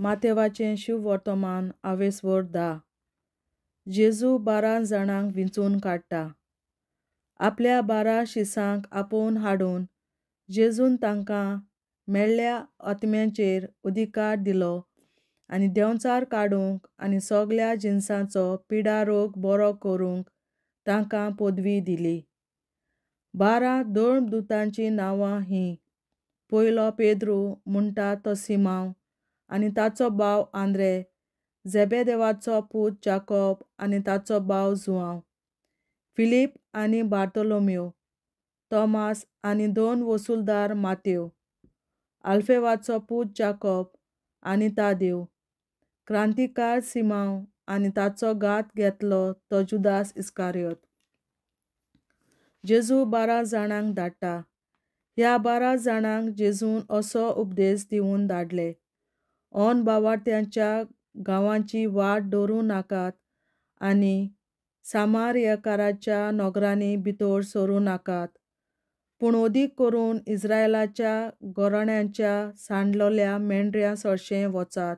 माथेवाचें शुभ वर्तमान आवेसवर 10. जेजू 12 जाणांक विंचून काडटा. आपल्या 12 शिसांक आपोवन हाडून जेजून तांकां मेळ्ळ्या आत्म्यांचेर अधिकार दिलो आनी देंवचार काडूंक आनी सगळ्या जिनसांचो पिडा रोग बरो करूंक तांकां पदवी दिली. 12 देवदूतांचीं नांवां हीं: पयलो पेद्रू म्हणटा तो सिमांव आनी ताचो भाव आंद्रे, जेबेदेवाचो पूत जाकोब आनी ताचो भाव जुआंव, फिलीप आनी बार्तोलोमेव, तोमास आनी 2 वसूलदार मातेव, आल्फेवाचो पूत जाकोब आनी तादेव, क्रांतिकार सिमांव आनी ताचो घात घेतलो तो जुदास इस्कारियोत. जेजू 12 जाणांक धाडटा. ह्या 12 जाणांक जेजून असो उपदेश दिवन धाडले: ओन भावार्थ्यांच्या गांवांची वाट दवरूं नाकात आनी सामारियाकाराच्या नोगरांनी भितर सरूं नाकात, पूण अदीक करून इस्रायेलाच्या घराण्यांच्या सांडलोल्या मेंढऱ्यां सडशें वचात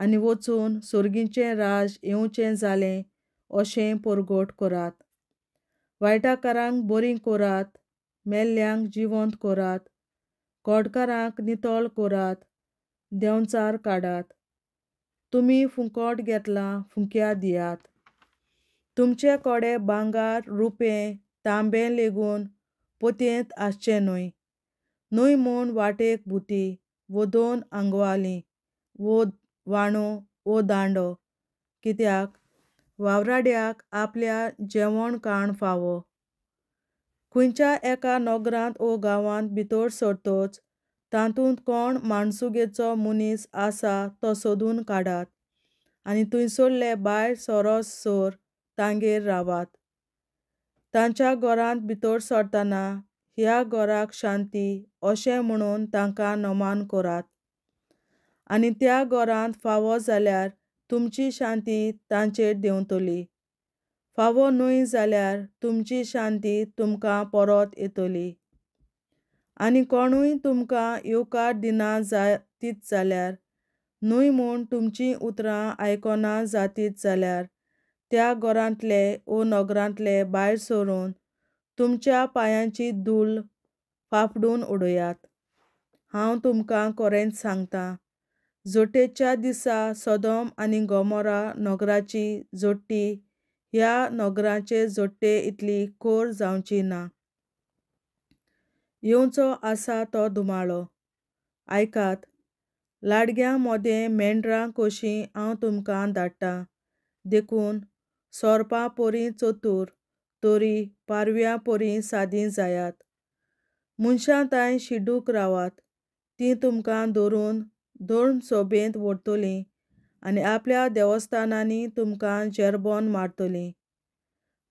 आनी वचून सुर्गीचें राज येवचें जालें अशें परगट करात. वायटाकारांक बरीं करात, मेल्ल्यांक जिवंत करात, कोडकारांक नितळ करात, देंवचार काडात. तुमी फुकट घेतलां फुंक्या दियात. तुमचे कोडे भांगार, रुपें, तांबें लेगून पोतयेंत आसचें न्हय. न्हय म्हूण वाटेक बुती, वो 2 आंगवालीं, वो वांडो, वो दांडो, कित्याक वावराड्याक आपल्या जेवण खाण फावो. खंयच्या एका नोगरांत वो गांवांत भितर सरतच तातूंत कोण माणसुगेचो मनीस आसा तो सोदून काडात आनी थंयसरले भायर सरोसर तांगेर रावात. तांच्या घरांत भितर सरतना ह्या घराक शांती अशें म्हणून तांकां नमन करात. आनी त्या घरांत फावो जाल्यार तुमची शांती तांचेर देंवतली. फावो न्हय जाल्यार तुमची शांती तुमकां परत येतली. आनी कोणूय तुमकां येवकार दिना जातीत जाल्यार, न्हय म्हूण तुमचीं उतरां आयकना जातीत जाल्यार, त्या घरांतले वो नोगरांतले भायर सरून तुमच्या पांयांची धूळ फाफडून उडयात. हांव तुमकां खरेंच सांगतां, जोडटेच्या दिसा सोदोम आनी गोमोरा नोगराची जोडटी ह्या नोगराचे जोडटे इतली खोर जावची ना. येवचो आसा तो धुमाळो. आयकात, लाडग्यां मोदें मेंढरां कशीं हांव तुमकां धाडटां. देखून सोरपां परीं चतूर, तोरी पारव्यां परीं सादीं जायात. मनशां थंय शिडूक रावात, तीं तुमकां धरून धर्म सोबेंत व्हरतलीं आनी आपल्या देवस्थानांनी तुमकां जेरबोन मारतलीं.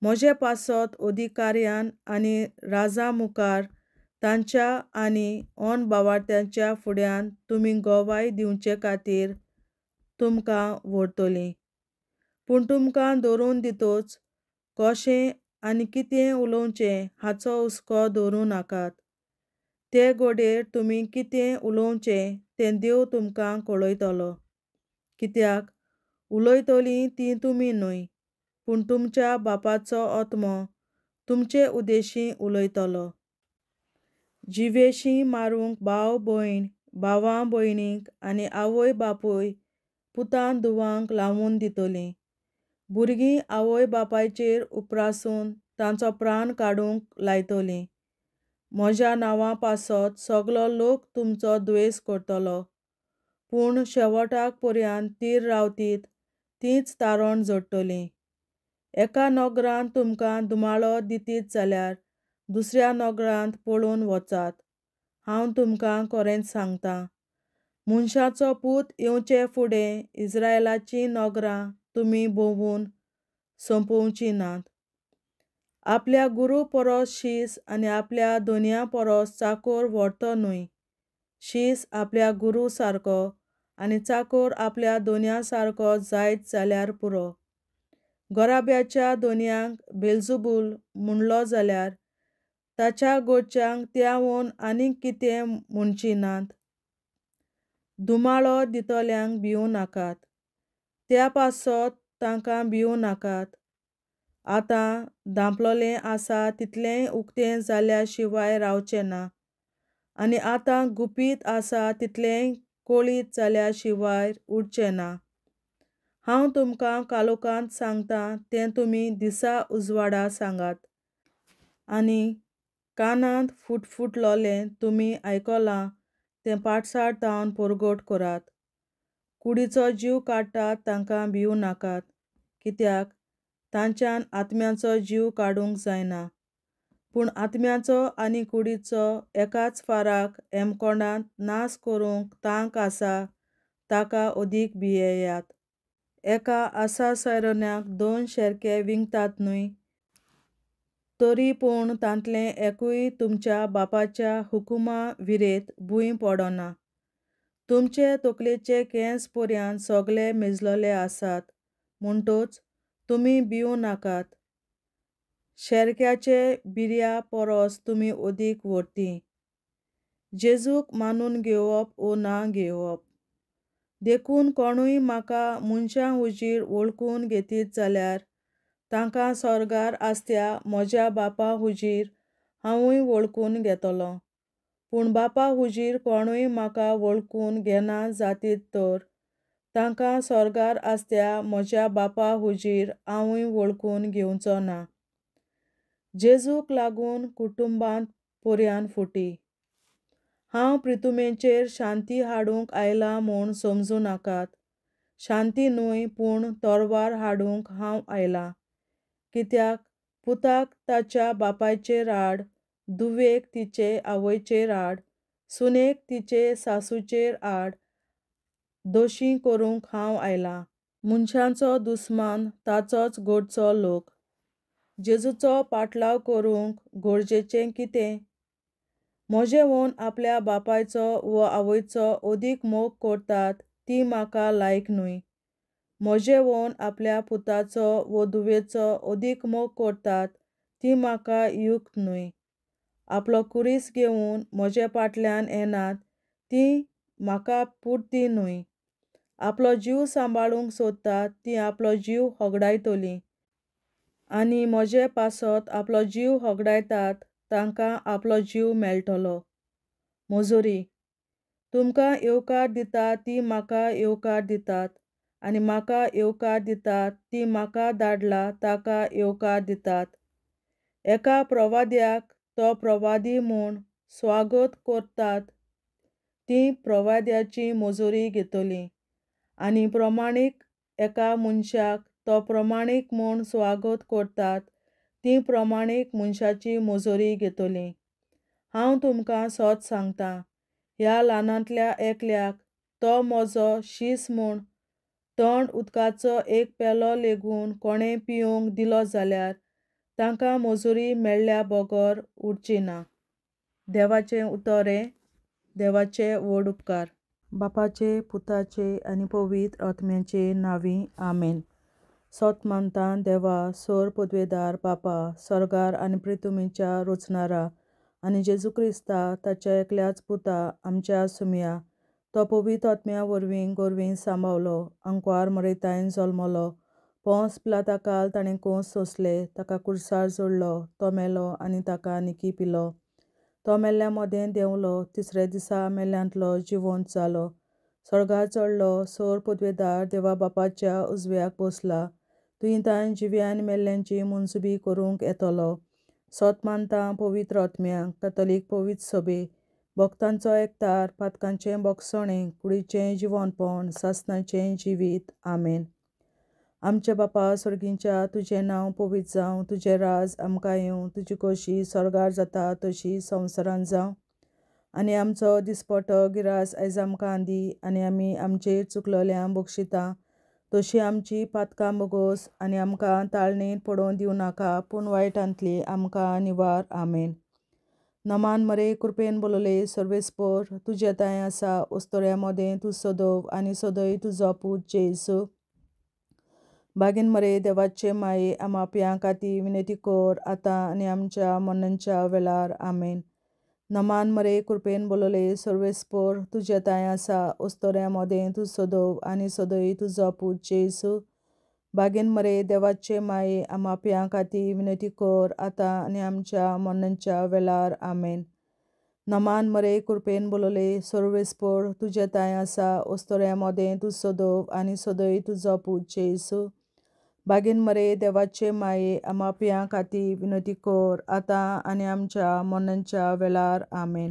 म्हजे पासत अधिकाऱ्यान आनी राजा मुखार तांच्या आनी ओन भावार्थ्यांच्या फुड्यान तुमी गवाय दिवचे खातीर तुमकां व्हरतलीं. पूण तुमकां धरून दितच कशें आनी कितें उलोवचें हाचो हुस्को दवरूं नाकात. ते घोडेर तुमी कितें उलोवचें तें देव तुमकां कळयतलो. कित्याक उलयतलीं तीं तुमी न्हय, पूण तुमच्या बापाचो आत्मो तुमचे उद्देशीं उलयतलो. जिवेशीं मारूंक भाव भयण भावां भयणीक आनी आवय बापूय पुतां धुवांक लावून दितलीं. भुरगीं आवय बापायचेर उपरासून तांचो प्राण काडूंक लायतलीं. म्हज्या नांवा पासत सगलो लोक तुमचो द्वेस करतलो, पूण शेवटाक पर्यंत तीर रावतीत तींच तारण जडटलीं. एका नोगरांत तुमकां धुमाळो दितीत जाल्यार दुसऱ्या नोगरांत पळून वचात. हांव तुमकां खरेंच सांगतां, मनशाचो पूत येवचे फुडें इस्रायेलाचीं नोगरां तुमी भोंवून सोंपोवचीं नात. आपल्या गुरू परस शीस आनी आपल्या धोनया परस चाकर व्हडतो न्हय. शीस आपल्या गुरू सारको आनी चाकर आपल्या धोनया सारको जायत जाल्यार पुरो. घोराब्याच्या धोनयांक बेलझबूल म्हणलो जाल्यार ताच्या घरच्यांक त्या वोन आनीक कितें म्हणची नात. धुमाळो दितल्यांक भिवूं नाकात, त्या पासत तांकां भिवूं नाकात. आतां धांपलोलें आसा तितलेंय उक्तें जाल्या शिवाय रावचें ना, आनी आतां गुपीत आसा तितलेंय कोळीत जाल्या शिवाय उरचें ना. हांव तुमकां कालोखांत सांगतां तें तुमी दिसा उजवाडा सांगात. आनी कानांत फुटफुटलोलें तुमी आयकलां तें पाठसाळटावन परगट करात. कुडीचो जीव काडटात तांकां भिवूं नाकात, कित्याक तांच्यान आत्म्याचो जीव काडूंक जायना. पूण आत्म्याचो आनी कुडीचो एकाच फाराक हेमकोंडांत नास करूंक तांक आसा ताका ओदीक भियेयात. एका आसा सैरन्याक 2 शेरके विंगतात न्हय, तरी पूण तांतलें एकूय तुमच्या बापाच्या हुकुमा विरेत भूंय पडना. तुमचे तकलेचे केंस पर्यंत सगळे मेजलोले आसात, म्हणटूच तुमी भिवूं नाकात. शेरक्याचे बिर्या परस तुमी ओदीक व्हडटी. जेजूक मानून घेवप वो ना घेवप. देखून कोणूय म्हाका मनशां हुजीर वळखून घेतीत जाल्यार तांकां स्वर्गार आसत्या म्हज्या बापा हुजीर हांवूय वळखून घेतलों. पूण बापा हुजीर कोणूय म्हाका वळखून घेना जातीत तर तांकां स्वर्गार आसत्या म्हज्या बापा हुजीर हांवूय वळखून घेवचो ना. जेजूक लागून कुटुंबांत पर्यान फुटी. हांव प्रितुमेचेर शांती हाडूंक आयलां म्हूण समजूं नाकात. शांती न्हय पूण तोरवार हाडूंक हांव आयलां. कित्याक पुताक ताच्या बापायचेर हाड, धुवेक तिचे आवयचेर हाड, सुनेक तिचे सासूचेर हाड, दोशी करूंक हांव आयलां. मनशांचो दुस्मान ताचोच घडचो लोक. जेजूचो पाटलाव करूंक गरजेचें कितें? म्हजे व्हंन आपल्या बापायचो वो आवयचो ओदीक मोग करतात ती म्हाका लायक न्हय. म्हजे व्हंन आपल्या पुताचो वो धुवेचो ओदीक मोग करतात ती म्हाका युक्त न्हय. आपलो कुरीस घेवन म्हजे फाटल्यान येनात तीं म्हाका पुरतीं न्हय. आपलो जीव सांबाळूंक सोदतात तीं आपलो जीव होगडायतलीं, आनी म्हजे पासत आपलो जीव होगडायतात तांकां आपलो जीव मेळटलो. मजुरी. तुमकां येवकार दितात तीं म्हाका येवकार दितात, आनी म्हाका येवकार दितात तीं म्हाका धाडला ताका येवकार दितात. एका प्रवाद्याक तो प्रवादी म्हूण स्वागत करतात तीं प्रवाद्याची मजुरी घेतलीं, आनी प्रमाणीक एका मनशाक तो प्रमाणीक म्हूण स्वागत करतात तीं प्रमाणीक मनशाची मजुरी घेतलीं. हांव तुमकां सत सांगतां, ह्या ल्हानांतल्या एकल्याक तो म्हजो शीस म्हूण थंड उदकाचो एक पेलो लेगून कोणें पिवंक दिलो जाल्यार तांकां मजुरी मेळ्ळ्या बगर उरची ना. देवाचें उतोरें. देवाचे व्हड उपकार. बापाचे, पुताचे आनी पवित्र आत्म्याचे नांवीं. आमेन. सत मानतां देवा, सर पदवेदार बापा, स्वर्गार आनी पृथ्वीच्या रचणारा, आनी जेजू क्रिस्ता ताच्या एकल्याच पुता आमच्या सुमया तो पवित्र आत्म्या वरवीं गोरवीं सांबावलो, अंकवार मरयतायन जल्मलो, पोंस पिलाताकाल ताणें कोंस सोंसले, ताका कुर्सार जोडलो, तो मेलो आनी ताका निकी पिलो. तो मेल्ल्या मोदें देंवलो, तिसरे दिसा मेल्ल्यांतलो जिवंत जालो, स्वर्गार चडलो, सर पदवेदार देवा बापाच्या उजव्याक बसला, तुयें जिव्या आनी मेल्ल्यांची मनसुबी करूंक येतलो. सत मानतां पवित्र आत्म्याक, कातोलीक पवित्र सभे, भक्तांचो एकतार, पातकांचें भोगसणें, कुडीचें जिवंतपण, सासणाचें जिवीत. आमेन. आमचे बापा स्वर्गीच्या, तुजें नांव पवित्र जावं, तुजें राज आमकां येवं, तुजी खोशी स्वर्गार जाता तशी संवसारांत जावं. आनी आमचो दिसपटो गिरास आयज आमकां दी, आनी आमी आमचेर चुकलोल्यांक बक्षिता तशी आमची पातकां बोगोस, आनी आमकां ताळणेंत पडोवन दिवं नाका, पूण वायटांतली आमकां निवार. आमेन. नमान मरे, कृपेन बोलोले, सर्वेस्पर, तुजे ताय आसा, वस्तोऱ्या मोदें तूं सदव, आनी सदय तुजो पूत जेजू. बागीन मरे, देवाचे माये, आमाप्यां खातीर विनंती कर, आतां आनी आमच्या मरणाच्या वेळार. आमेन. नमान मरे कृपेन बोलले सर्वेस्पोर तुझ्या ताय आसा उस्तोऱ्यामध्ये तू सोदोव आनी सोदोई तुझो पूत जेसू बागेन मरे देवाचे माये आमाप्यां खाती विनंती कर आता आनी आमच्या मरणाच्या वेळार आमेन. नमान मरे कृपेन बोलले सर्वेस्पोर तुझ्या ताय आसा उस्तोऱ्यामध्ये तू सोदोव आनी सोदोई तुझो पूत जेसू बागेन मरे देवाचे माये आमाप्यां खाती विनंती कर आता आनी आमच्या मरणाच्या वेळार आमेन.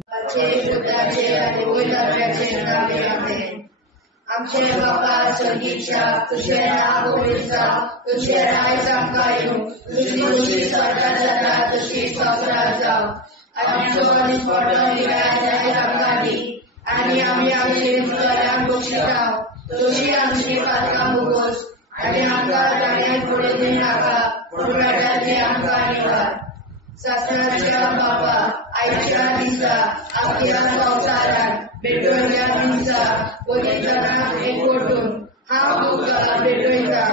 आमचे बापा स्वर्गीच्या तुझे नाव पवित्र जावं, तुझे राज्य आमकां येवं, तुझी खुशी स्वर्गात जाता तशी स्वर्गात जावं. आमचो दिसपट्टो निराय आमकां दी आनी आमी आमचे मुखारांक बक्षितांव, तुझी आमची पातकां भोगोस आनी आमकां जाण्याक पडूं दिनाका, पूण वायटांतली आमकां निवार. सासणाच्या बापा आयच्या दिसा आपल्या संवसारांत भेटवयल्या दिसा पवित्रांक एकवटून हांव तुका भेटयता.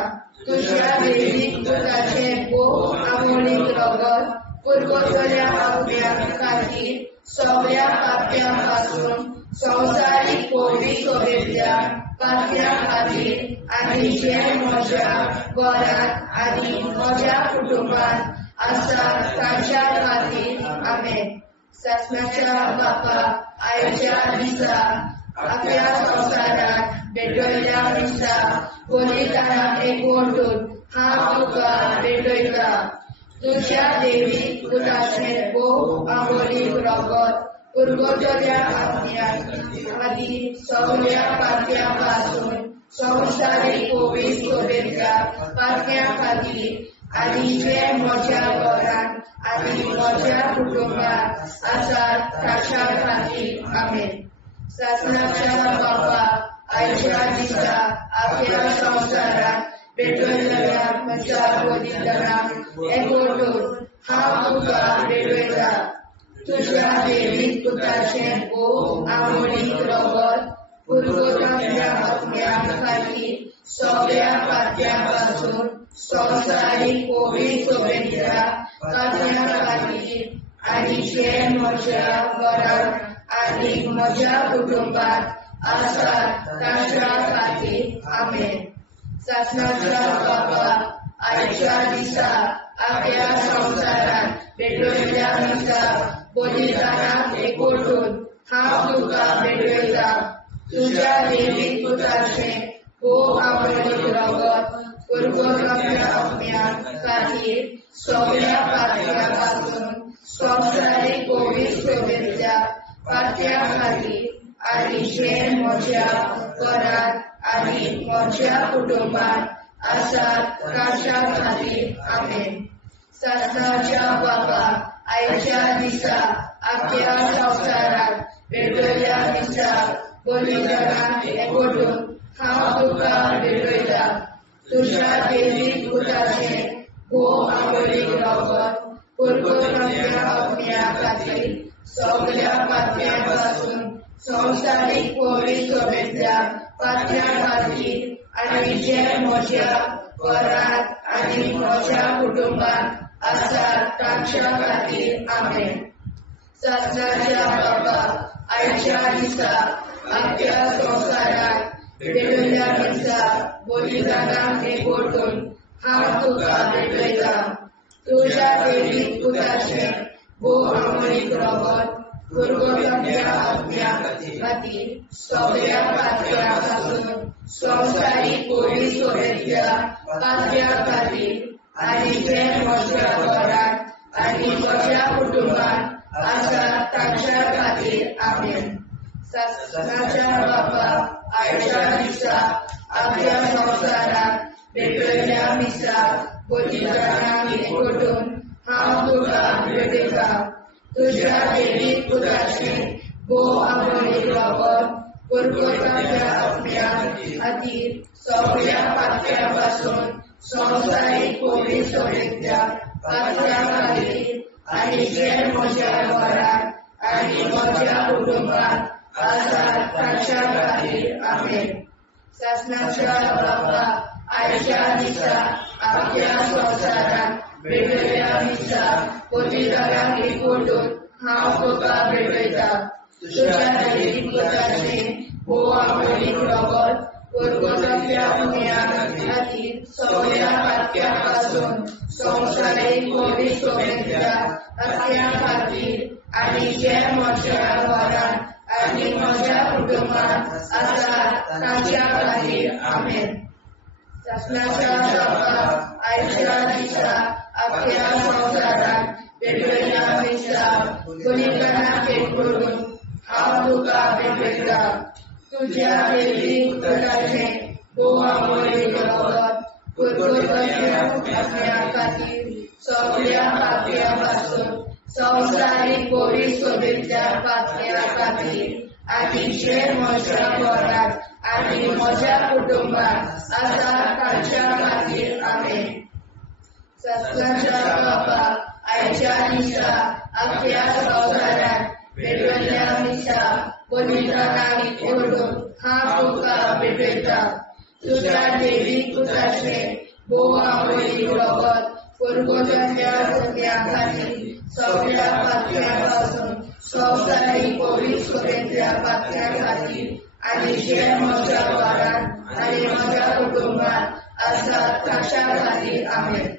तुज्या दैवीक पुताचें भोव आमोणीक रगत पुरगोतल्या पापयां खातीर सगळ्या पापयां पासून संवसारीक पवित्र सोबेतल्या पापयां खातीर आनी जे म्हज्या घरांत आनी म्हज्या कुटुंबांत आसा तांच्या खातीर आमेन. सासणाच्या बापा आयच्या दिसा आपल्या संवसारांत भेटयल्या दिसा पवित्रांक एकवटून हांव तुका भेटयता. तुज्या दैवीक पुताचें भोव आमोणीक रगत पुरगोतल्या पापयां खातीर सगळ्या पापयां पासून संवसारीक पवित्र सोबेतल्या पापयां खातीर आनी जे म्हज्या घरांत आनी म्हज्या कुटुंबांत आसात तांच्या खातीर आमेन. सासणाच्या बापा आयच्या दिसा आपल्या संवसारांत भेटयल्या म्हज्या पवित्रांक एकवटून हांव तुका भेटयता. तुज्या दैवीक पुताचें भोव आमोणीक रगत पुरगोतल्या पापयां खातीर सगळ्या पापयां पासून संवसारीक पवित्र सोबेतल्या पापयां खातीर आनी जे म्हज्या घरांत आनी म्हज्या कुटुंबांत आसात तांच्या खातीर आमेन. सासणाच्या बापा आयच्या दिसा आपल्या संवसारांत भेटयल्या दिसा पवित्रांक एकवटून हांव तुका भेटयता. तुज्या दैवीक पुताचें भोव आमोणीक रगत पुरगोतल्या पापयां खातीर सगळ्या पापयां पासून संवसारीक पवित्र सोबेतल्या पापयां खातीर आनी जे म्हज्या घरांत आनी म्हज्या कुटुंबांत आसात तांच्या खातीर आमेन. सासणाच्या बापा आयच्या दिसा आपल्या संवसारांत भेटयल्या दिसा पवित्रांक एकवटून हांव तुका भेटयता. तुज्या दैवीक पुताचें भोव आमोणीक रगत पुरगोतल्या पापयां खातीर सगळ्या पापयां पासून संवसारीक पवित्र सोबेतल्या पापयां खातीर आनी जे म्हज्या घरांत आनी म्हज्या कुटुंबांत आसात तांच्या खातीर आमेन. सासणाच्या बापा आयच्या दिसा आपल्या संवसारांत भेटयल्या दिसा पवित्रांक एकवटून हांव तुका भेटयता. तुज्या दैवीक पुताचें भोव आमोणीक रगत पुरगोतल्या पापयां खातीर सगळ्या पापयां पासून संवसारीक पवित्र सोबेतल्या पापयां खातीर आनी जे म्हज्या घरांत आनी म्हज्या कुटुंबांत आसात तांच्या खातीर आमेन. सासणाच्या बापा आयच्या दिसा आपल्या संवसारांत भेटयल्या दिसा पवित्रांक एकवटून हांव तुका भेटयता. तुज्या दैवीक पुताचें भोव आमोणीक रगत पुरगोतल्या पापयां खातीर सगळ्या पापयां पासून संवसारीक पवित्र सोबेतल्या पापयां खातीर आनी जे म्हज्या घरांत आनी म्हज्या कुटुंबांत आसात तांच्या खातीर आमेन. सासणाच्या बापा आयच्या दिसा आपल्या संवसारांत भेटयल्या दिसा पवित्रांक एकवटून हांव तुका भेटयता तुज्या दैवीक पुताचे बोवा मोडीक रगत परगोतल्या पुण्या खातीर सगळ्या पातक्यां पासून संवसारीक पवित्र सोबेतल्या पातक्यां खातीर आनी जे म्हज्या घरांत आनी म्हज्या कुटुंबांत आसात तांच्या खातीर आमेन. शासनाच्या बापाक आयच्या दिसा आख्या संवसारांत वेगवेगळ्या दिसा गुन्हेगारांक एक करून हांव तुका भेटयता तुज्या दैवीक पुताचे बोवा मोडीक रगत परगोतल्या पुण्या खातीर सगळ्या पातक्यां पासून संवसारीक पवित्र सोबेतल्या पातक्यां खातीर आनी जे म्हज्या घरांत आनी म्हज्या कुटुंबांत आसात तांच्या खातीर आमेन. शासनाच्या बापाक आयच्या दिसा आख्या संवसारांत वेगवेगळ्या दिसा गुन्हेगारांक एक करून हांव तुका भेटयता तुज्या दैवीक पुताचे बोवा मोडीक रगत परगोतल्या पुण्या खातीर सगळ्या पातक्यां पासून संवसारीक पवित्र सोबेतल्या पातक्यां खातीर आनी जे म्हज्या घरांत आनी म्हज्या कुटुंबांत आसात तांच्या खातीर आमेन.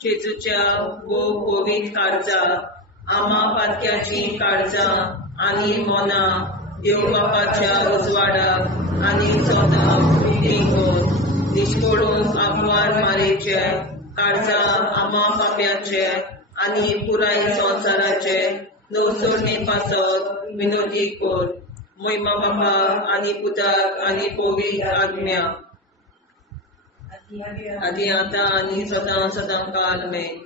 जेजूच्या भोव पवित्र काळजा आमा पातक्याची काळजां आनी मोना देव बापाच्या उजवाडाक आनी सदां देखून निश्पडून आग्वार मारेचे काळजा आमा पाप्याचे आनी पुराय संवसाराचे नवसोरणे पासत विनोदी कोर महिमा बापा आनी पुताक आनी पवित्र आज्ञा आदी आतां आनी सदां सदां काल आमेन.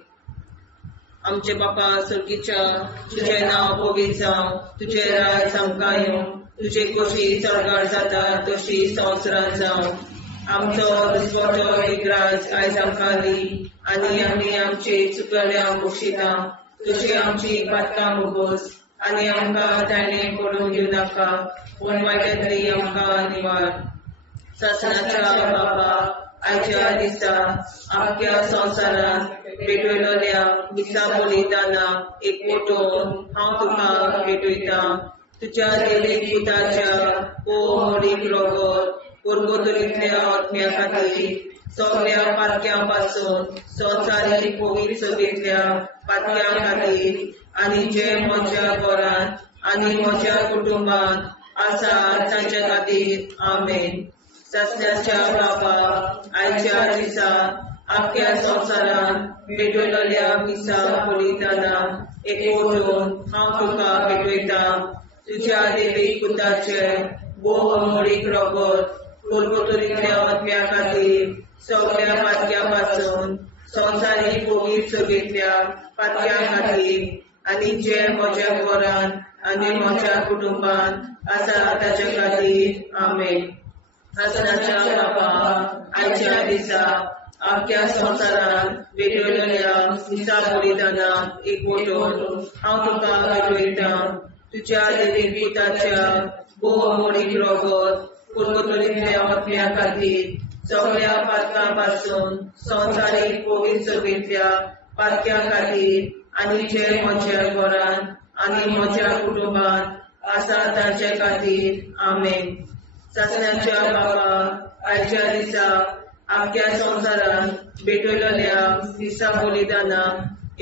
आमचे बापा सर्गीच्या तुझे नांव पवित्र जावं तुझे राज आमकां येवं तुझे कशी सरकार जाता तशी संवसारांत जावं आमचो दिसवटो विग्राज आयज आमकां दी आनी आमी आमचे चुकल्यांक बक्षिता तुजी आमची पातकां मुगोस आनी आमकां ताणें पडूंक दिवं नाका पूण वायटांतली आमकां निवार. शासनाच्या बापा आयच्या दिसा आख्या संवसारांत भेटयलोल्या दिसा बलिदाना एकवटून हांव तुका भेटयता तुज्या दैवीक पुताच्या बोव मोडीक रगत परगोतल्या आत्म्या खातीर सगळ्या पातक्यां पासून संवसारीक पवित्र सोबेतल्या पातक्यां खातीर आनी जे म्हज्या घरांत आनी म्हज्या कुटुंबांत आसात तांच्या खातीर आमेन. शासनाच्या बापा आयच्या दिसा आख्या संवसारांत भेटयलोल्या दिसा बलिदाना एकवटून हांव तुका भेटयता तुज्या दैवीक पुताचे बोव मोडीक रगत परगोतल्या आत्म्या खातीर सगळ्या पातक्यां पासून संवसारीक पवित्र सोबेतल्या पातक्यां खातीर आनी जे म्हज्या घरांत आनी म्हज्या कुटुंबांत आसात तांच्या खातीर आमेन. शासनाच्या बापा आयच्या दिसा आख्या संवसारांत भेटयलोल्या दिसा बलिदाना एकवटून हांव तुका भेटयता तुज्या दैवीक पुताच्या बोव मोडीक रगत परगोतल्या आत्म्या खातीर सगळ्या पातकां पासून संवसारीक पवित्र सोबेतल्या पातक्यां खातीर आनी जे म्हज्या घरांत आनी म्हज्या कुटुंबांत आसात तांच्या खातीर आमेन. शासनाच्या बापा आयच्या दिसा आख्या संवसारांत भेटयलोल्या दिसा बलिदाना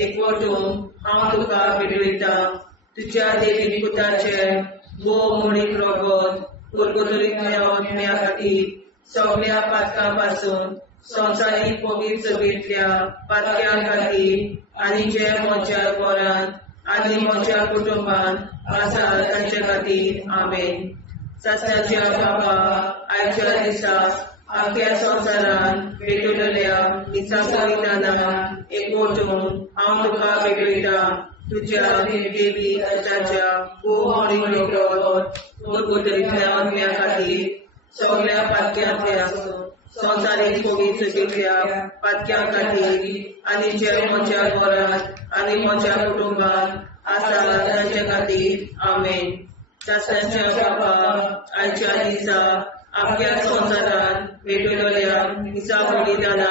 एकवटून हांव तुका भेटयता तुज्या दैवीक पुताचे बोव मोडीक रगत परगोतल्या आत्म्या खातीर सगळ्या पातकां पासून संवसारीक पवित्र सोबेतल्या पातक्यां खातीर आनी जे म्हज्या घरांत आनी म्हज्या कुटुंबांत आसात तांच्या खातीर आमेन. शासनाच्या बापा आयच्या दिसा आख्या संवसारांत भेटयलोल्या दिसा बलिदाना एकवटून हांव तुका भेटयता तुज्या दैवीक पुताच्या बोव मोडीक रगत परगोतल्या आत्म्या खातीर सगळ्या पातक्यांतल्या संवसारीक पवित्र सोबेतल्या पातक्यां खातीर आनी जे म्हज्या घरांत आनी म्हज्या कुटुंबांत आसात तांच्या खातीर आमेन. शासनाच्या बापा आयच्या दिसा आख्या संवसारांत भेटयलोल्या दिसा बलिदाना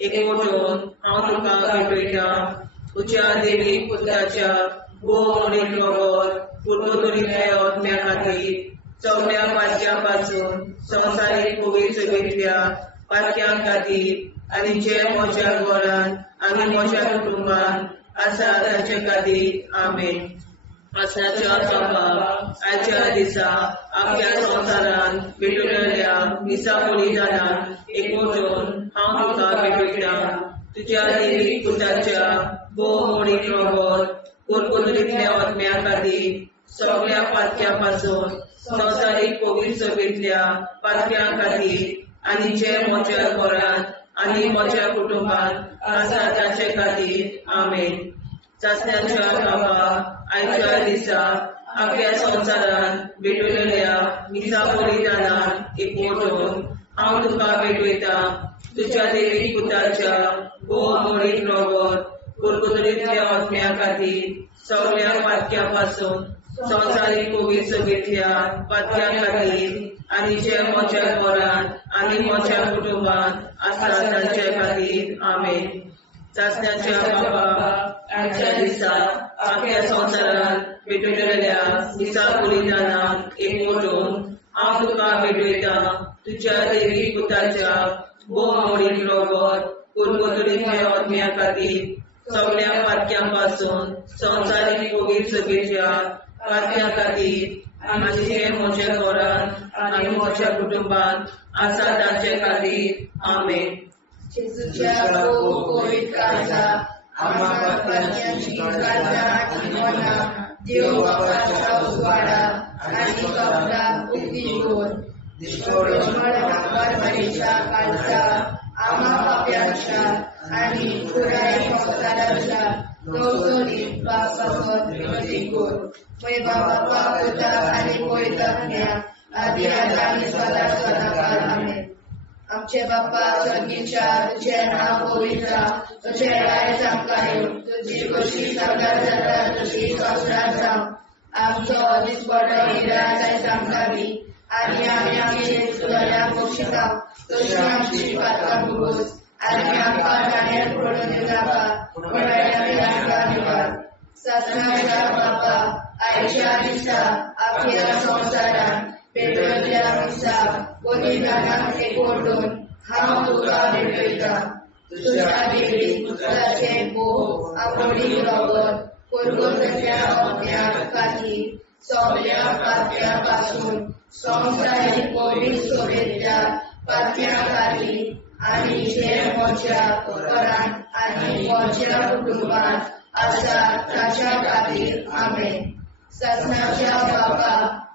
एकवटून हांव तुका भेटयता तुज्या दैवीक पुताच्या भोव मोडीक रगत पुर्वतुरीतल्या आत्म्या खातीर सगळ्या पातक्यां पासून संवसारीक पवित्र सभेंतल्या पातक्यां खातीर आनी जे म्हज्या घरांत आनी म्हज्या कुटुंबांत आसा तांचे खातीर आमेन. आसनाच्या बाबा आयच्या दिसा आख्या संवसारांत भेटलेल्या मिसा बलिदानाक एकवटून हांव तुका भेटयता. तुज्या दैवीक पुताच्या भोव मोडीक रगत पुर्वतुरीतल्या आत्म्या खातीर सगळ्या पातक्यां पासून संवसारीक पवित्र सभेंतल्या पातक्यां खातीर आनी जे म्हज्या घरांत आनी म्हज्या कुटुंबांत आसा तांचे खातीर आमेन. चाचण्याच्या बाबा आयच्या दिसा आख्या संवसारांत भेटलेल्या मिसा बलिदानाक एकवटून हांव तुका भेटयता. तुज्या दैवीक पुताच्या भोव मोडीक रगत पुर्वतुरीतल्या आत्म्या खातीर सगळ्या पातक्यां पासून संवसारीक पवित्र सभेंतल्या पातक्यां खातीर आनी जे म्हज्या घरांत आनी म्हज्या कुटुंबांत आसा तांचे खातीर आमेन. चाचण्याच्या बाबा आयच्या दिसा आख्या संवसारांत भेटलेल्या मिसा बलिदानाक एकवटून हांव तुका भेटयता. तुज्या दैवीक पुताच्या भोव मोडीक रगत पुर्वतुरीतल्या आत्म्या खातीर सगळ्या पातक्यां पासून संवसारीक पवित्र सभेंतल्या पातक्यां खातीर आनी जे म्हज्या घरांत आनी म्हज्या कुटुंबांत आसा तांचे खातीर आमेन. जेजूच्या पवित्र काळजा आम्हा पातकांची काळजा आनी मना देव बापाच्या उजवाडा आनी कपडा उक्ती कर. मरणच्या काळजा आम्हा पाप्यांच्या आनी पुराय संवसाराच्या नवसरीत बापावर विनंती कर. पै बापा पुता आनी पवित्रात्म्या आदी आनी सदा सदाकाळ आमेन. आमचे बापा स्वर्गीच्या तुझे नाव पवित्र तुझे राय आमकां येवं. तुजी कशी सगळ्यात जाता तशी संवसारांत जावं. आमचो दिसपडो हिराय आमकां दी आनी आमी आमचे चुकल्यांक बक्षिसां. तशी आमची पातकां भोगोस आनी आमकां गाण्यार पडून नाका पूण आमकां निवार. सत्नाच्या बापा आयच्या दिसा आख्या संवसारांत भेटलेल्या मिसा बलिदानाक एकवटून हांव तुका भेटयता. तुज्या दैवीक पुताचे भोव मोडीक रगत पुर्वतुरीतल्या आत्म्या खातीर सगळ्या पातक्यां पासून संवसारीक पवित्र सभेंतल्या पातक्यां खातीर आनी जे म्हज्या घरांत आनी म्हज्या कुटुंबांत आसा तांच्या खातीर आमेन. सत्नाच्या बापा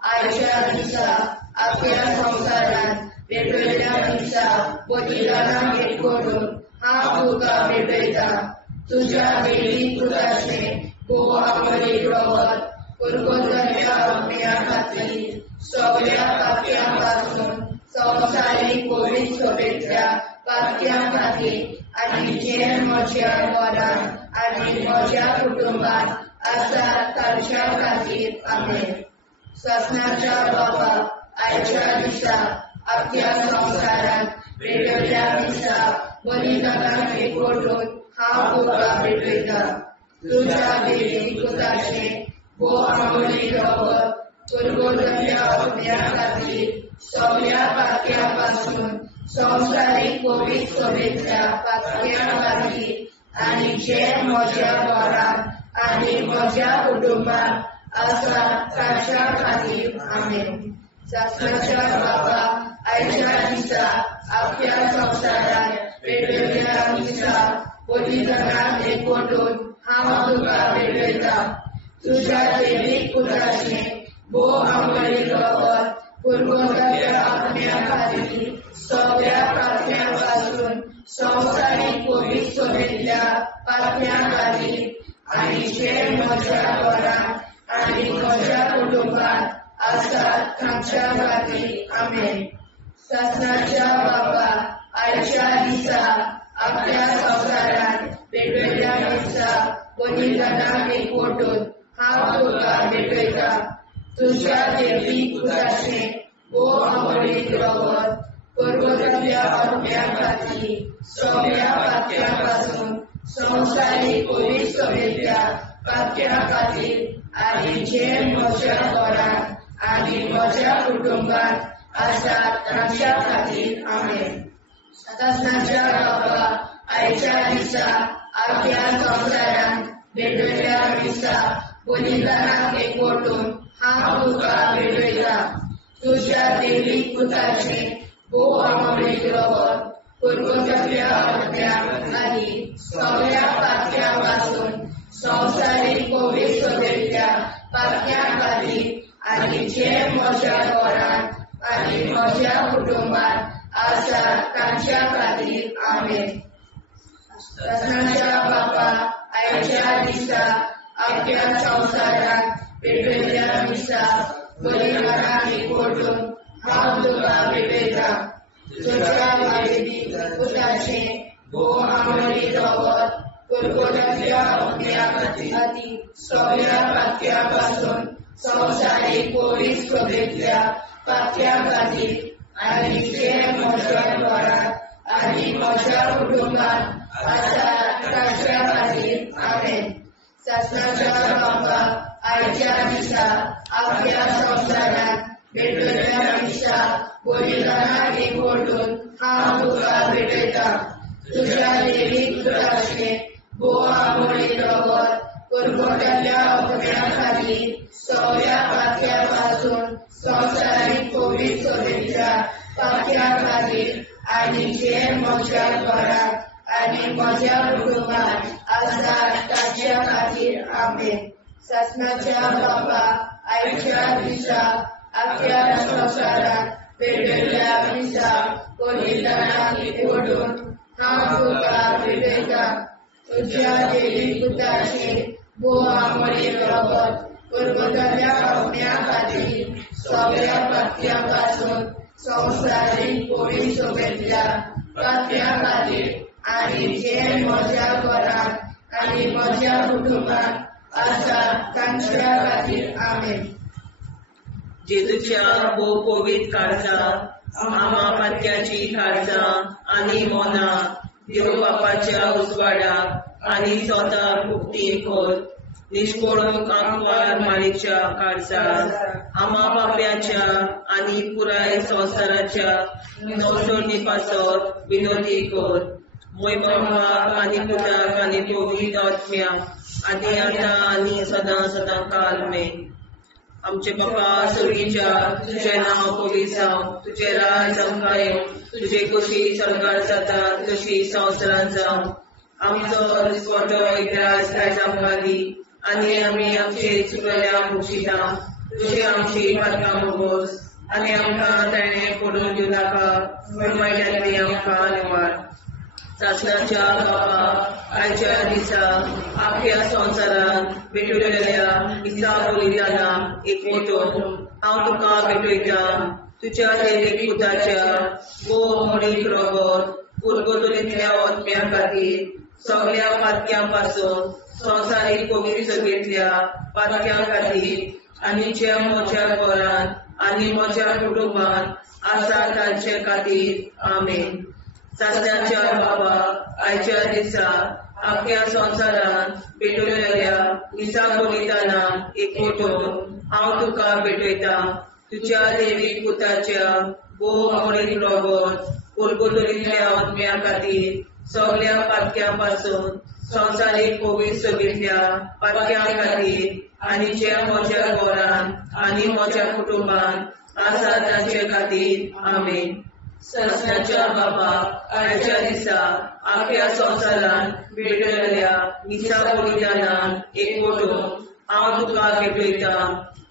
आयच्या दिसा आख्या संवसारांत भेटलेल्या मिसा बलिदानाक एकवटून हांव तुका भेटयता. तुज्या दैवीक पुताचे भोव मोडीक रगत पुर्वतुरीतल्या आत्म्या खातीर सगळ्या पातक्यां पासून संवसारीक पवित्र सभेंतल्या पातक्यां खातीर आनी जे म्हज्या घरांत आनी म्हज्या कुटुंबांत आसा तांच्या खातीर आमेन. सत्नाच्या बापा आयच्या दिसा आख्या संवसारांत भेटलेल्या मिसा बलिदानाक एकवटून हांव तुका भेटयता. तुज्या दैवीक पुताचे भोव मोडीक रगत पुर्वतुरीतल्या आत्म्या खातीर सगळ्या पातक्यां पासून संवसारीक पवित्र सभेंतल्या पातक्यां खातीर आनी जे म्हज्या घरांत आनी म्हज्या कुटुंबांत आसा तांच्या खातीर आमेन. सत्नाच्या बापा आयच्या दिसा आख्या संवसारांत भेटलेल्या मिसा बलिदानाक एकवटून हांव तुका भेटयता. तुज्या दैवीक पुताचे भोव मोडीक रगत पुर्वतुरीतल्या आत्म्या खातीर सगळ्या पातक्यां पासून संवसारीक पवित्र सभेंतल्या पातक्यां खातीर आनी जे म्हज्या घरांत आनी म्हज्या कुटुंबांत आसा तांच्या खातीर आमेन. सत्नाच्या बापा आयच्या दिसा आख्या संवसारांत भेटलेल्या मिसा बलिदानाक एकवटून हांव तुका भेटयता. तुज्या दैवीक पुताचे भोव मोडीक रगत पुर्वतुरीतल्या आत्म्या खातीर सगळ्या पातक्यां पासून संवसारीक पवित्र सभेंतल्या पातक्या खातीर आनी जे म्हज्या घरांत आनी म्हज्या कुटुंबात आसात तांच्या खातीर आमेन. सदांच्या बाबा आयच्या दिसा आपल्या संवसारांत भेटयल्या दिसा बलिदानाक एकवटून हांव तुका भेटयता. तुज्या देवीक पुताचे भोव अमरीक रगत पुरगोटल्या आत्म्याक आनी सगळ्या पातक्या पासून संवसारीक पवित्रतेच्या पातक्या खातीर आनी जे म्हज्या घरांत आनी म्हज्या कुटुंबात आसा तांच्या खातीर आमेन. सदांच्या बाबा आयच्या दिसा आपल्या संवसारांत भेटयल्या दिसा बलिदानाक एकवटून हांव तुका भेटयता. तुज्या देवीक पुताचे भोव अमरीक रगत पुरगोटल्या आत्म्या खातीर सगळ्या पातक्या पासून संवसारीक पवित्रतेच्या पातक्या खातीर आनी जे म्हज्या घरांत आनी म्हज्या कुटुंबात आसा तांच्या खातीर आमेन. सदांच्या बाबा आयच्या दिसा आपल्या संवसारांत भेटयल्या दिसा बलिदानाक एकवटून हांव तुका भेटयता. तुज्या देवीक पुताचे भोव अमरीक रगत पुरगोटल्या आत्म्या खातीर सगळ्या पातक्या पासून संवसारीक पवित्रतेच्या पातक्या खातीर आनी जे म्हज्या घरांत आनी म्हज्या कुटुंबात आसा तांच्या खातीर आमेन. सदांच्या बाबा आयच्या दिसा आपल्या संवसारांत भेटयल्या दिसा बलिदानाक एकवटून हांव तुका भेटयता. तुज्या देवीक पुताचे भोव अमरीक रगत पुरगोटल्या आत्म्या खातीर सगळ्या पातक्या पासून संवसारीक पवित्रतेच्या पातक्या खातीर आनी जे म्हज्या घरांत आनी म्हज्या कुटुंबात आसा तांच्या खातीर आमेन. जेजूच्या भोव पवित्र काळजांत आम्हा पातक्याची काळजां आनी मोना देव बापाच्या उजवाडाक आनी स्वता मुक्ती कर. निष्पळूक आंकवार माळेच्या काळजांत आम्हा पाप्याच्या आनी पुराय संवसाराच्या संशोधनी पासत विनोदी कर. मोय बापाक आनी पुताक आनी पवित्र आत्म्याक आदी आतां आनी सदां सदां काल मेन. आमचे बापा स्वर्गीच्या तुझे नाव पवित्र जावं. तुझे राज आमकां येवं. तुझे कशी स्वर्गार जाता तशी संवसारांत जावं. आमचो दिसवटो एकदांच आयज आमकां दी आनी आमी आमचे चुकल्यांक बक्षिता. तुजी आमची पातकां भोगोस आनी आमकां ताणें पडून दिवं नाका पूण वायटांतली आमकां निवार. सदांच्या बाबा आयच्या दिसा आपल्या संवसारांत भेटयल्या दिसा बलिदानाक एकवटून हांव तुका भेटयता. तुज्या देवीक पुताच्या भोव अमरीक रगत पुरगोटल्या आत्म्या खातीर सगळ्या पातक्यां पासून संवसारीक पवित्रतेच्या पातक्या खातीर आनी जे म्हज्या घरांत आनी म्हज्या कुटुंबात आसा तांचे खातीर आमेन. सदांच्या बाबा आयच्या दिसा आपल्या संवसारांत भेटयल्या दिसा बलिदानाक एकवटून हांव तुका भेटयता. तुज्या देवीक पुताच्या भोव अमरीक रगत पुरगोटल्या आत्म्या खातीर सगळ्या पातक्या पासून संवसारीक पवित्रतेच्या पातक्या खातीर आनी जे म्हज्या घरांत आनी म्हज्या कुटुंबात आसा तांचे खातीर आमेन. सदांच्या बाबा आयच्या दिसा आपल्या संवसारांत भेटयल्या दिसा बलिदानाक एकवटून हांव तुका भेटयता.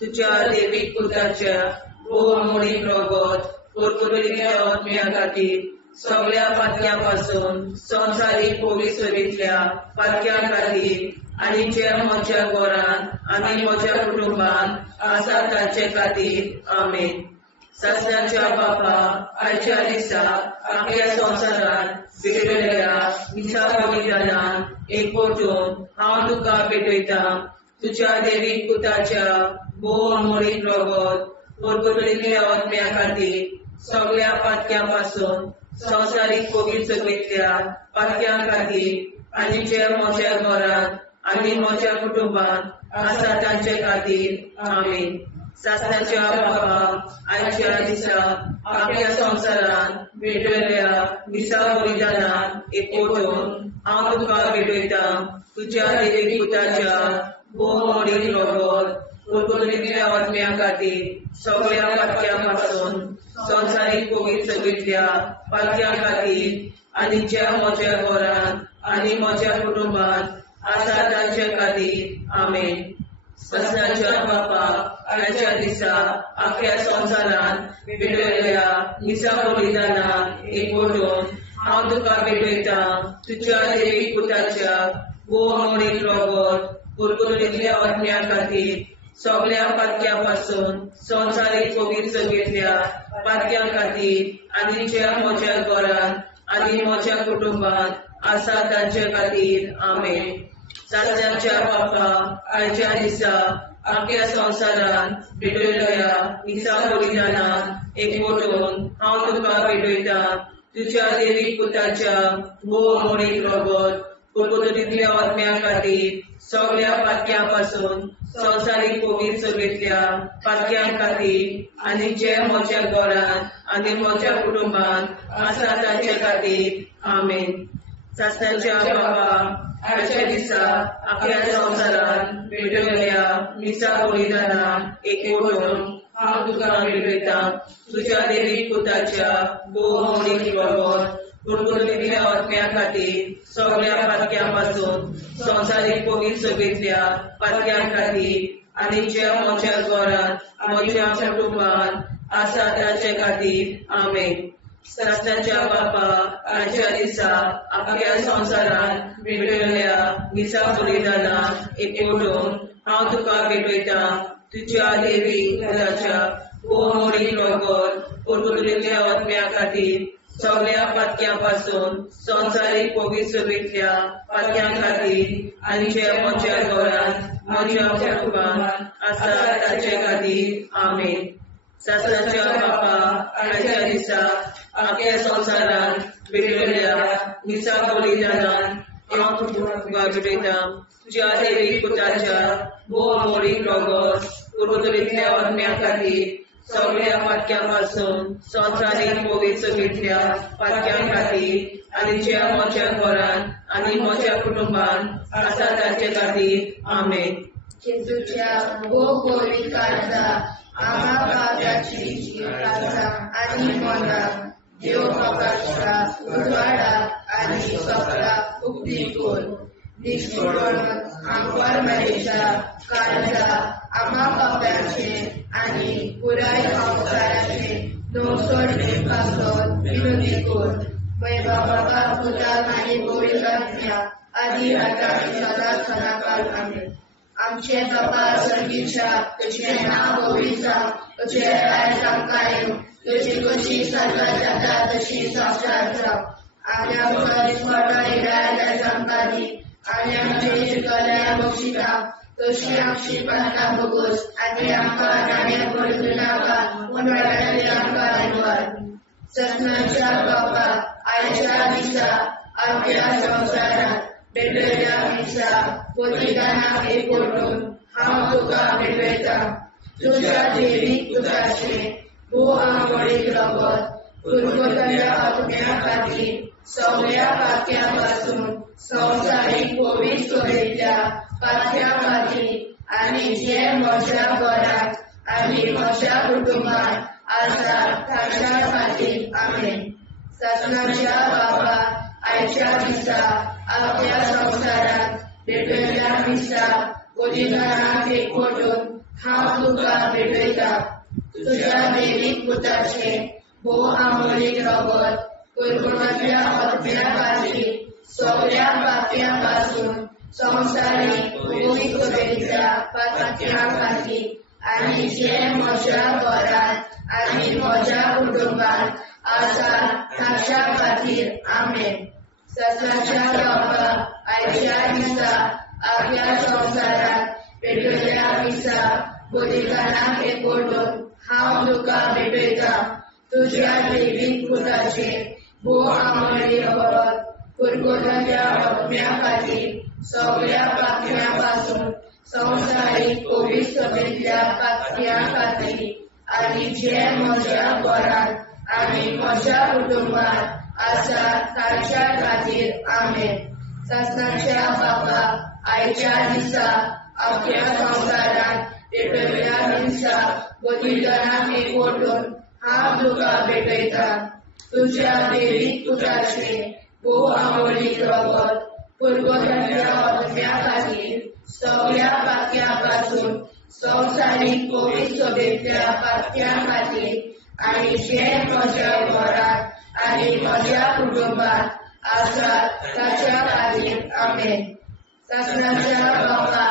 तुज्या देवीक पुताच्या भोव अमरीक रगत पुरगोटल्या आत्म्या खातीर सगळ्या पातक्या पासून संवसारीक पवित्रतेच्या पातक्या खातीर आनी जे म्हज्या घरांत आनी म्हज्या कुटुंबात आसा तांचे खातीर आमेन. सदांच्या बापा आयच्या दिसा आपल्या संवसारांत भेटयल्या दिसा बलिदानाक एकवटून हांव तुका भेटयता. तुज्या देवीक पुताच्या भोव अमरीक रगत पुरगोटल्या आत्म्या खातीर सगळ्या पातक्या पासून संवसारीक पवित्रतेच्या पातक्या खातीर आनी जे म्हज्या घरांत आनी म्हज्या कुटुंबात आसा तांचे खातीर आमीन. सासणाच्या बाबा आयच्या दिसा आपल्या संवसारान भेटयल्या दिसा बलिदानान एकवटून हांव तुका भेटयता तुज्या देवीक पुताच्या भोवमोडीक रगत कुरकुरीतल्या आत्म्या खातीर सगळ्या पातक्यां पासून संवसारीक कोवीड सगळीतल्या पातक्यां खातीर आनी ज्या म्हज्या घरांत आनी म्हज्या कुटुंबात आसा तांचे खातीर आमीन. सासणाच्या बापाक आयच्या दिसा आख्या संवसारान भेटयल्या दिसा बलिदानान एकवटून हांव तुका भेटयता तुज्या देवीक पुताच्या भोवमोडीक रगत कुरकुरीतल्या आत्म्या खातीर सगळ्या पातक्यां पासून संवसारीक कोवीड सगळीतल्या पातक्यां खातीर आनी ज्या म्हज्या घरांत आनी म्हज्या कुटुंबात आसा तांचे खातीर आमीन. सासणाच्या बापाक आयच्या दिसा आख्या संवसारान भेटयल्या दिसा बलिदानान एकवटून हांव तुका भेटयता तुज्या देवीक पुताच्या भोवमोडीक रगत कुरकुरीतल्या आत्म्या खातीर सगळ्या पातक्यां पासून संवसारीक कोवीड सगळीतल्या पातक्यां खातीर आनी जे म्हज्या घरांत आनी म्हज्या कुटुंबात आसा तांचे खातीर आमीन. सासणाच्या बापाक आयच्या दिसा आख्या संवसारान भेटयल्या दिसा बलिदानान एकवटून हांव तुका भेटयता तुज्या देवीक पुताच्या भोवमोडीक रगत कुरकुरीतल्या आत्म्या खातीर सगळ्या पातक्यां पासून संवसारीक कोवीड सगळीतल्या पातक्यां खातीर आनी ज्या म्हज्या घरांत म्हज्या कुटुंबात आसा तांचे खातीर आमीन. सासणाच्या बापाक आयच्या दिसा आख्या संवसारान भेटयल्या दिसा बलिदानान एकवटून हांव तुका भेटयता तुज्या देवीक पुताच्या भोवमोडीक रगत कुरकुरीतल्या आत्म्या खातीर सगळ्या पातक्यां पासून संवसारीक कोवीड सगळीतल्या पातक्यां खातीर आनी जे म्हज्या घरांत म्हज्या कुटुंबात आसा तांचे खातीर आमीन. सासणाच्या बापाक आयच्या दिसा आख्या संवसारान भेटयल्या दिसा बलिदानान हांव तुका भेटयता तुज्या देवीक पुताच्या भोवमोडीक रगत कुरकुरीतल्या आत्म्या खातीर सगळ्या पातक्यां पासून संवसारीक कोवीड सगळीतल्या पातक्यां खातीर आनी ज्या म्हज्या घरांत आनी म्हज्या कुटुंबात आसा तांचे खातीर आमीन. जेजूच्या कोवीड काळाचा आम्हा पापाची आसा आनी मना देव बापाच्या उजवाडा आनी सगळा उक्ती कोर निष्ठुरण आमकां मेळच्या काळाचा आम्हा पापाचे आनी पुराय संवसाराचे दोसोडे पासून विनोदी कोर वैभव बाबा पुताक आनी पवित्र आत्म्या आदी आतां सदांच सदांकाळ आमीन. आमचे बाबा सर्गीच्या तुझे नाव पवित्र तुझे राज आमकां तुझी कशी सजा जाता तशी संसार जाव आनी आमकां दिसपडटा इराय आमकां दी आनी आमचे शिकल्या बक्षिता तशी आमची प्रार्थना बगोस आनी आमकां नाणे पडूं नाका पूण वाटायले आमकां आयवार. ससनाच्या बाबा आयच्या दिसा आमच्या संवसारात भेटयल्या दिसा बलिदानाक एकवटून हांव तुका भेटयता तुज्या देवीक पुताचे भोवमोडीक रगत कुरकुरीतल्या आत्म्या खातीर सगळ्या पातक्यां पासून संवसारीक कोवीड सगळीतल्या पातक्यां खातीर आनी जे म्हज्या घरांत आनी म्हज्या कुटुंबात आसा तांच्या खातीर आमीन. ससनाच्या बाबा आयच्या दिसा आख्या संवसारात भेटयल्या दिसा बलिदानाक एकवटून हांव तुका भेटयता तुज्या देवीक पुताचे भोवमोडीक रगत कुरकुरीतल्या आत्म्या खातीर सगळ्या पातक्यां पासून संवसारीक कोवीड सगळीतल्या पातक्यां खातीर आनी जे म्हज्या घरांत आनी म्हज्या कुटुंबात आसा तांच्या खातीर आमीन. ससनाच्या बाबा आयच्या दिसा आख्या संवसारात भेटयल्या दिसा बलिदानाक एकवटून हांव तुका भेटयता तुज्या देवीक पुताचे भोवमोडीक रगत पुरगोटाच्या आत्म्या खातीर सगळ्या पातळ्यांपासून संवसारीक कोविड सभेतल्या पातळ्यां खातीर आनी जे म्हज्या घरांत आनी म्हज्या कुटुंबात आसा तांच्या खातीर आमेन. सासणाच्या बापा, आयच्या दिसा अख्ख्या संवसारांत पेटयल्या दिसा बलिदानाक एकवटून हांव तुका भेटयता. तुज्या देवीक पुताचे भोव आवडीक रगत पुरगोटाच्या आत्म्या खातीर सगळ्या पातळ्यांपासून संवसारीक कोविड सभेतल्या पातळ्यां खातीर आनी जे म्हज्या घरांत आनी म्हज्या कुटुंबात आसात ताच्या खातीर आमेन. सासणाच्या बापा,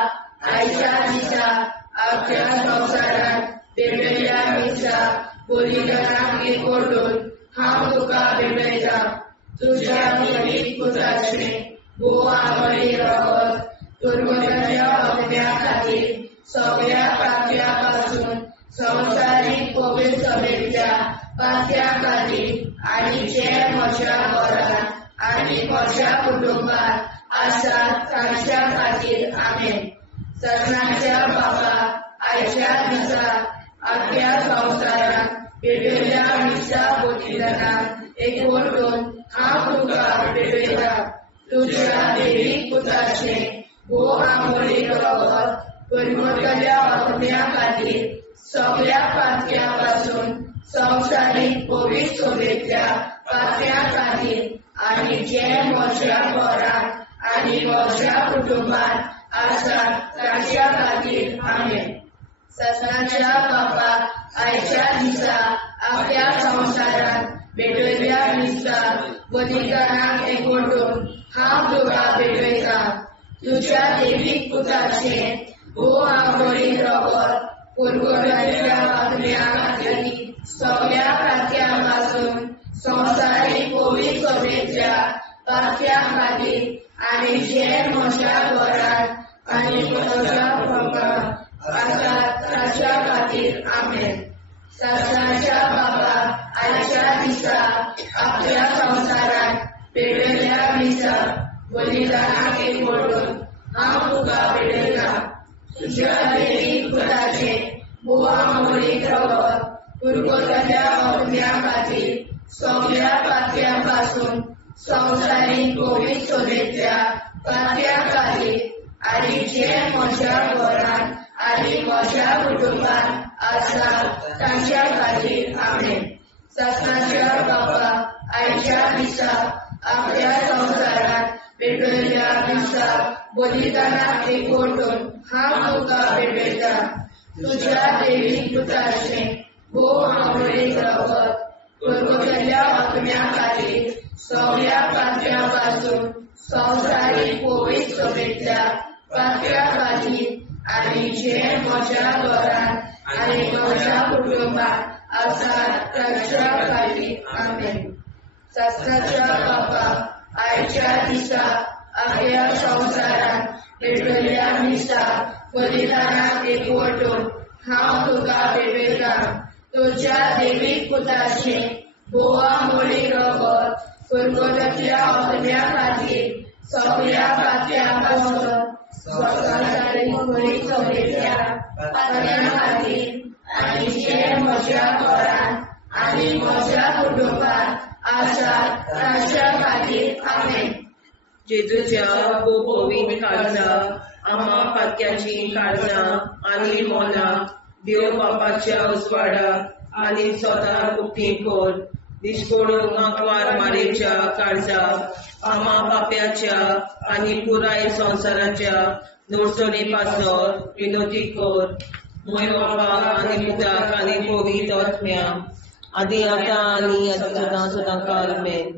आयच्या दिसा अख्ख्या संवसारांत पेटयल्या दिसा बलिदानाक एकवटून हांव तुका भेटयता. तुज्या देवीक पुताचे भोव आवडीक रगत पुरगोटाच्या आत्म्या खातीर सगळ्या पातळ्यांपासून संवसारीक कोविड सभेतल्या पातळ्यां खातीर आनी जे म्हज्या घरांत आनी म्हज्या कुटुंबात आसात तांच्या खातीर आमेन. सासणाच्या बापा, आयच्या दिसा अख्ख्या संवसारांत पेटयल्या दिसा बलिदानाक एकवटून हांव तुका भेटयता. तुज्या देवीक पुताचे भोव आवडीक रगत पुरगोटाच्या आत्म्या खातीर सगळ्या पातळ्यांपासून संवसारीक कोविड सभेतल्या पातळ्यां खातीर आनी जे म्हज्या घरांत आनी म्हज्या कुटुंबात आसात तांच्या खातीर आमेन. सासणाच्या बापा, आयच्या दिसा अख्ख्या संवसारांत पेटयल्या दिसा बलिदानाक एकवटून हांव तुका भेटयता. तुज्या देवीक पुताचे भोव आवडीक रगत पुरगोटाच्या आत्म्या खातीर सगळ्या पातळ्यांपासून संवसारीक कोविड सभेतल्या पातळ्यां खातीर आनी जे म्हज्या घरांत आनी म्हज्या कुटुंबात आसात ताच्या खातीर आमेन. सासणाच्या बापा, आयच्या दिसा अख्ख्या संवसारांत पेटयल्या दिसा बलिदानाक एकवटून हांव तुका भेटयता. तुज्या देवीक पुताचे भोव आवडीक रगत पुरगोटाच्या आत्म्या खातीर सगळ्या पातळ्यांपासून संवसारीक कोविड सभेतल्या पातळ्यां खातीर आनी जे म्हज्या घरांत आनी म्हज्या कुटुंबात आसात तांच्या खातीर आमेन. सासणाच्या बापा, आयच्या दिसा अख्ख्या संवसारांत पेटयल्या दिसा बलिदानाक एकवटून हांव तुका भेटयता. तुज्या देवीक पुताचे भोव आवडीक रगत पुरगोटाच्या आत्म्या खातीर सगळ्या पातळ्यांपासून संवसारीक कोविड सभेतल्या पातळ्यां खातीर आनी जे म्हज्या घरांत आनी म्हज्या कुटुंबात आसात तांच्या खातीर आमेन. सासणाच्या बापा, आयच्या दिसा अख्ख्या संवसारांत पेटयल्या दिसा बलिदानाक एकवटून हांव तुका भेटयता. तुज्या देवीक पुताचे भोव आवडीक रगत पुरगोटाच्या आत्म्या खातीर सगळ्या पातळ्यांपासून संवसारीक कोविड सभेतल्या पातळ्यां खातीर आनी जे म्हज्या घरांत आनी म्हज्या कुटुंबात आसात तांच्या खातीर आमेन. जेजूच्या पवित्र काळजा, आम्हा पातक्याची काळजा आनी मोना देव बापाच्या उजवाडाक आनी स्वता उक्ती कोर. दिसपडून आंकवार मारेच्या काळजा, आम्हा पाप्याच्या आनी पुराय संवसाराच्या नोडसणी पासर विनोदी कोर. मोय बापा आनी पुताक आनी पवित्र आत्म्या आदी आतां आनी सदां सदां काल आमेन.